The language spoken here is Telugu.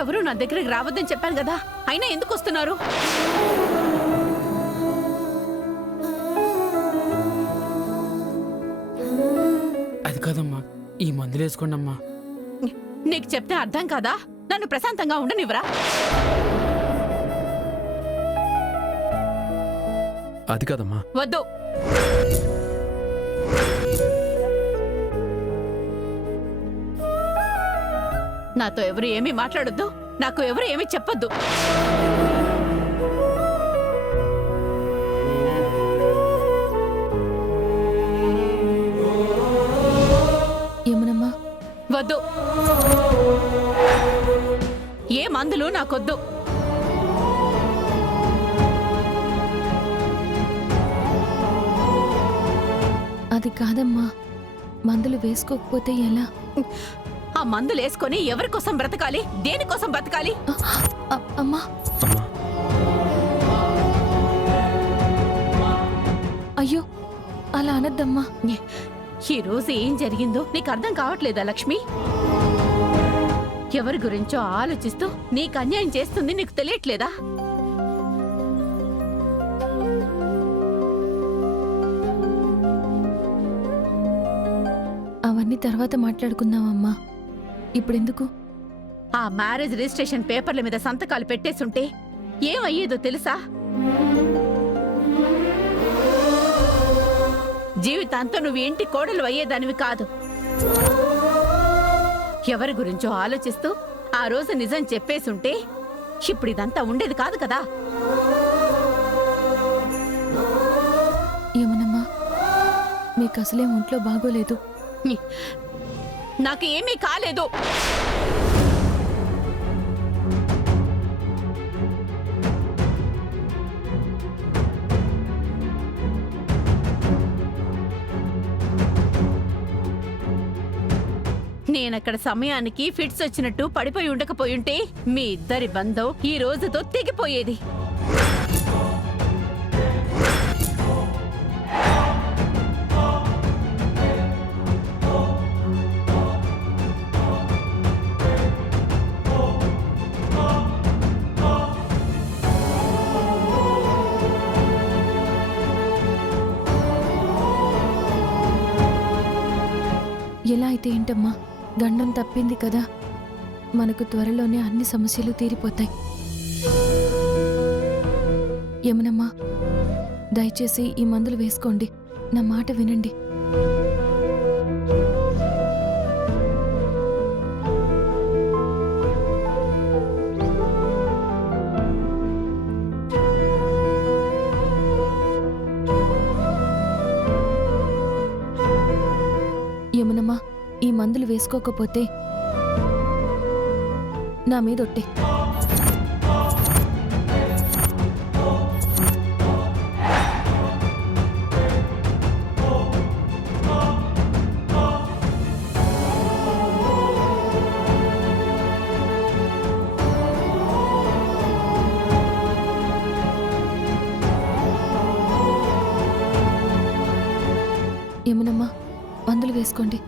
ఎవరు నా దగ్గరికి రావద్దని చెప్పాను కదా, అయినా ఎందుకు వస్తున్నారు? అది కాదమ్మా, ఈ మందులు వేసుకోండి అమ్మా. నీకు చెప్తే అర్థం కాదా? నన్ను ప్రశాంతంగా ఉండనివ్వరా? అది కాదమ్మా. వద్దు. నాతో ఎవరు ఏమీ మాట్లాడొద్దు, నాకు ఎవరు ఏమీ చెప్పొద్దు. యమునమ్మా, వద్దు. ఏ మందులు నాకొద్దు. అది కాదమ్మా, మందులు వేసుకోకపోతే ఎలా? ఆ మందులు వేసుకొని ఎవరి కోసం బ్రతకాలి? దేనికోసం బ్రతకాలి? అమ్మా, అమ్మా, అయ్యో అలా అనద్దమ్మా. ఈ రోజు ఏం జరిగిందో నీకు అర్థం కావట్లేదా లక్ష్మి? ఎవరి గురించో ఆలోచిస్తూ నీకు అన్యాయం చేస్తుంది నీకు తెలియట్లేదా? అవన్నీ తర్వాత మాట్లాడుకుందామమ్మా, ఇప్పుడెందుకు? ఆ మ్యారేజ్ రిజిస్ట్రేషన్ పేపర్ల మీద సంతకాలు పెట్టేసుంటే ఏమయ్యేదో తెలుసా? జీవితాంతం నువ్వు ఇంటి కోడలు అయ్యేదానివి కాదు. ఎవరి గురించో ఆలోచిస్తూ ఆ రోజు నిజం చెప్పేసుంటే ఇప్పుడు ఇదంతా ఉండేది కాదు కదా. యమునమ్మా, మీకు అసలే ఒంట్లో బాగోలేదు. నాకు ఏమీ కాలేదు. నేనక్కడ సమయానికి ఫిట్స్ వచ్చినట్టు పడిపోయి ఉండకపోయుంటే మీ ఇద్దరి బంధం ఈ రోజుతో తెగిపోయేది. ఎలా అయితే ఏంటమ్మా, గండం తప్పింది కదా, మనకు త్వరలోనే అన్ని సమస్యలు తీరిపోతాయి. యమునమ్మా, దయచేసి ఈ మందులు వేసుకోండి, నా మాట వినండి. యమునమ్మా, ఈ మందులు వేసుకోకపోతే నా మీదొట్టే. యమునమ్మా, మందులు వేసుకోండి.